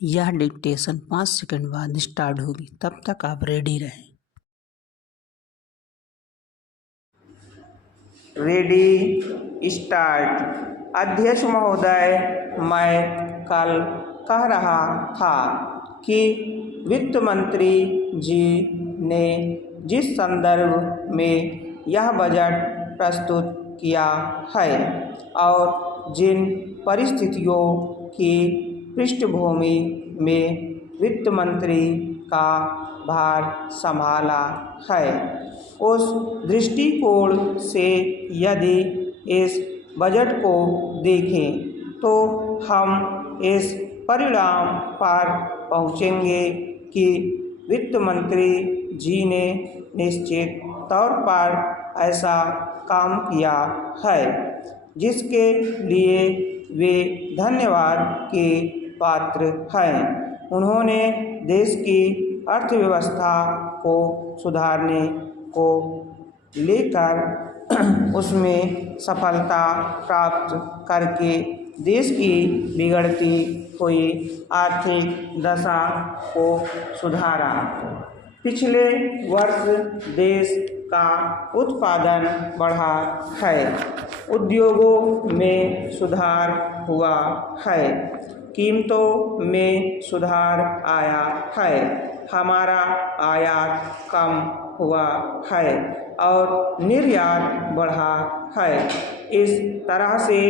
यह dictation 5 second बाद start होगी, तब तक आप रेडी रहें। Ready start. अध्यक्ष महोदय, मैं कल कह रहा था कि वित्त मंत्री जी ने जिस संदर्भ में यह बजट प्रस्तुत किया है और जिन परिस्थितियों की पृष्ठभूमि में वित्त मंत्री का भार संभाला है, उस दृष्टिकोण से यदि इस बजट को देखें तो हम इस परिणाम पर पहुँचेंगे कि वित्त मंत्री जी ने निश्चित तौर पर ऐसा काम किया है जिसके लिए वे धन्यवाद के पात्र हैं। उन्होंने देश की अर्थव्यवस्था को सुधारने को लेकर उसमें सफलता प्राप्त करके देश की बिगड़ती हुई आर्थिक दशा को सुधारा। पिछले वर्ष देश का उत्पादन बढ़ा है, उद्योगों में सुधार हुआ है, कीमतों में सुधार आया है, हमारा आयात कम हुआ है और निर्यात बढ़ा है। इस तरह से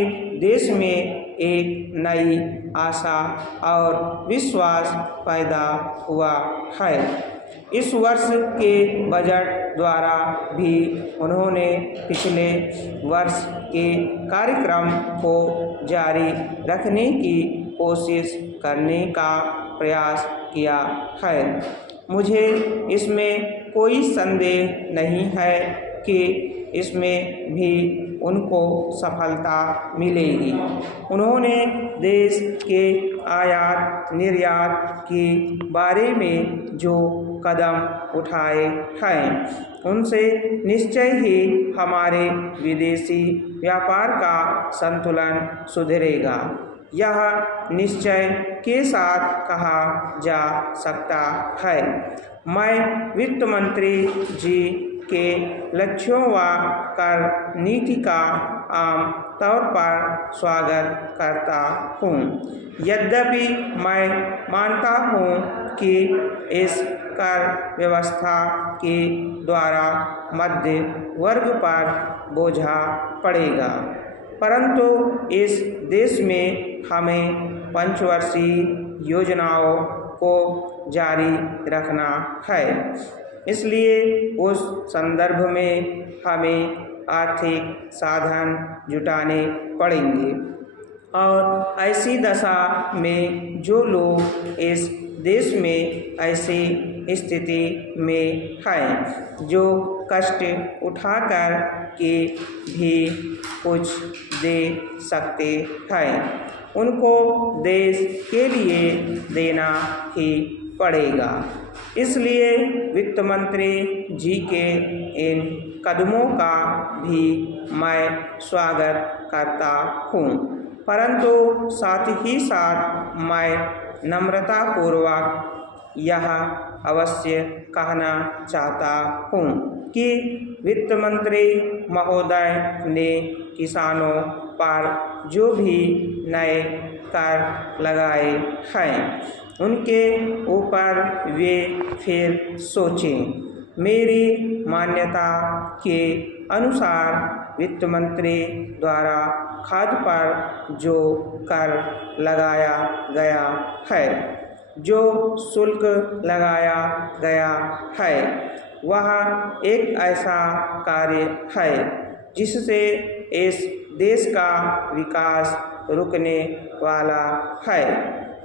देश में एक नई आशा और विश्वास पैदा हुआ है। इस वर्ष के बजट द्वारा भी उन्होंने पिछले वर्ष के कार्यक्रम को जारी रखने की कोशिश करने का प्रयास किया है। मुझे इसमें कोई संदेह नहीं है कि इसमें भी उनको सफलता मिलेगी। उन्होंने देश के आयात निर्यात के बारे में जो कदम उठाए हैं उनसे निश्चय ही हमारे विदेशी व्यापार का संतुलन सुधरेगा। यह निश्चय के साथ कहा जा सकता है। मैं वित्त मंत्री जी के लक्ष्यों व कर नीति का आम तौर पर स्वागत करता हूँ। यद्यपि मैं मानता हूँ कि इस कर व्यवस्था के द्वारा मध्य वर्ग पर बोझा पड़ेगा, परंतु इस देश में हमें पंचवर्षीय योजनाओं को जारी रखना है। इसलिए उस संदर्भ में हमें आर्थिक साधन जुटाने पड़ेंगे और ऐसी दशा में जो लोग इस देश में ऐसी स्थिति में हैं, जो कष्ट उठाकर के भी कुछ दे सकते हैं, उनको देश के लिए देना ही पड़ेगा। इसलिए वित्त मंत्री जी के इन कदमों का भी मैं स्वागत करता हूँ, परंतु साथ ही साथ मैं नम्रतापूर्वक यह अवश्य कहना चाहता हूँ कि वित्त मंत्री महोदय ने किसानों पर जो भी नए कर लगाए हैं उनके ऊपर वे फिर सोचें। मेरी मान्यता के अनुसार वित्त मंत्री द्वारा खाद पर जो कर लगाया गया है, जो शुल्क लगाया गया है, वह एक ऐसा कार्य है जिससे इस देश का विकास रुकने वाला है।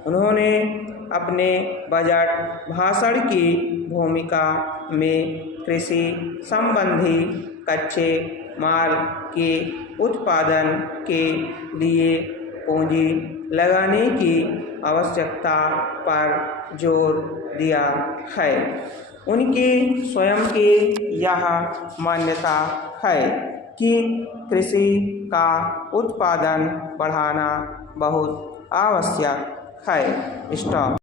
उन्होंने अपने बजट भाषण की भूमिका में कृषि संबंधी कच्चे माल के उत्पादन के लिए पूंजी लगाने की आवश्यकता पर जोर दिया है। उनकी स्वयं की यह मान्यता है कि कृषि का उत्पादन बढ़ाना बहुत आवश्यक है। स्टॉप।